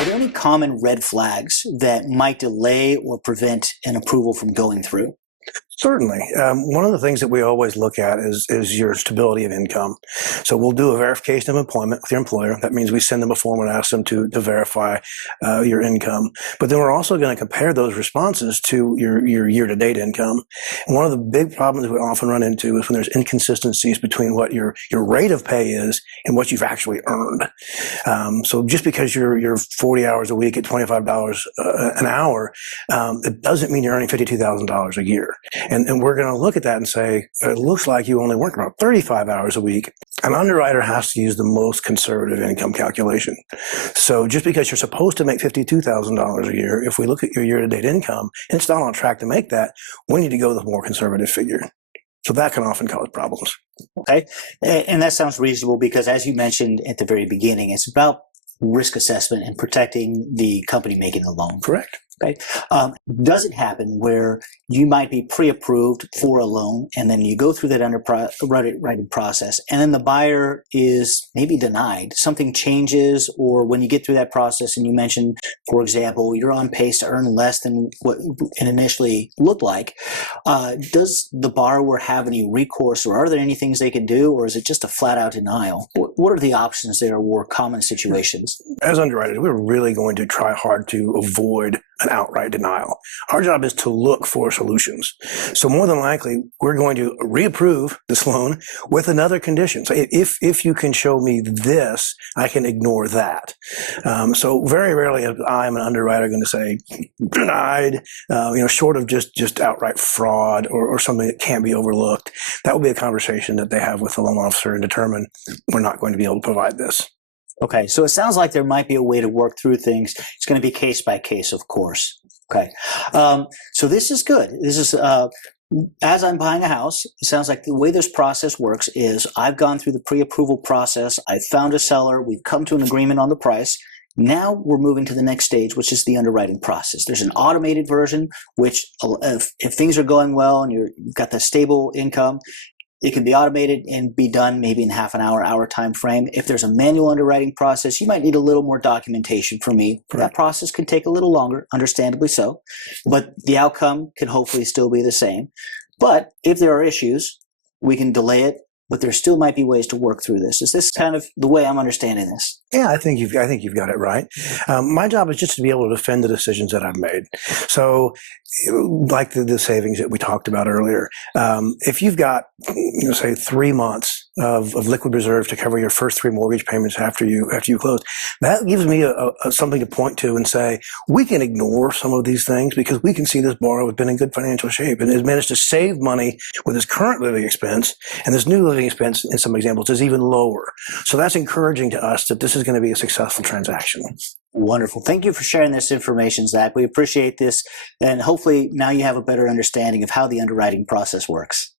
Are there any common red flags that might delay or prevent an approval from going through? Certainly. One of the things that we always look at is your stability of income. So we'll do a verification of employment with your employer. That means we send them a form and ask them to verify your income. But then we're also going to compare those responses to your year-to-date income. And one of the big problems we often run into is when there's inconsistencies between what your rate of pay is and what you've actually earned. So just because you're 40 hours a week at $25 an hour, it doesn't mean you're earning $52,000 a year. And we're going to look at that and say, it looks like you only work about 35 hours a week. An underwriter has to use the most conservative income calculation. So just because you're supposed to make $52,000 a year, if we look at your year-to-date income, and it's not on track to make that, we need to go with a more conservative figure. So that can often cause problems. Okay. And that sounds reasonable because, as you mentioned at the very beginning, it's about risk assessment and protecting the company making the loan. Correct. Okay. Does it happen where you might be pre-approved for a loan and then you go through that underwriting process and then the buyer is maybe denied, something changes, or when you get through that process and you mentioned, for example, you're on pace to earn less than what it initially looked like, does the borrower have any recourse, or are there any things they can do, or is it just a flat-out denial? What are the options there, or common situations? As underwriters, we're really going to try hard to avoid an outright denial. Our job is to look for solutions. So more than likely, we're going to reapprove this loan with another condition. So if you can show me this, I can ignore that. So very rarely am I, an underwriter, going to say denied, short of just outright fraud or something that can't be overlooked. That will be a conversation that they have with the loan officer and determine we're not going to be able to provide this. Okay, so it sounds like there might be a way to work through things. It's going to be case by case, of course. Okay, so this is good. This is as I'm buying a house. It sounds like the way this process works is I've gone through the pre-approval process. I've found a seller. We've come to an agreement on the price. Now we're moving to the next stage, which is the underwriting process. There's an automated version, which if things are going well and you've got the stable income, it can be automated and be done maybe in half an hour, hour time frame. If there's a manual underwriting process, you might need a little more documentation from me. Right. That process can take a little longer, understandably so, but the outcome can hopefully still be the same. But if there are issues, we can delay it, but there still might be ways to work through this. Is this kind of the way I'm understanding this? Yeah, I think you've got it right. My job is just to be able to defend the decisions that I've made. So, like the savings that we talked about earlier, if you've got, say 3 months of liquid reserve to cover your first 3 mortgage payments after you close, that gives me something to point to and say we can ignore some of these things because we can see this borrower has been in good financial shape and has managed to save money with his current living expense, and this new living expense in some examples is even lower. So that's encouraging to us that this is going to be a successful transaction. Wonderful. Thank you for sharing this information, Zach. We appreciate this, and hopefully now you have a better understanding of how the underwriting process works.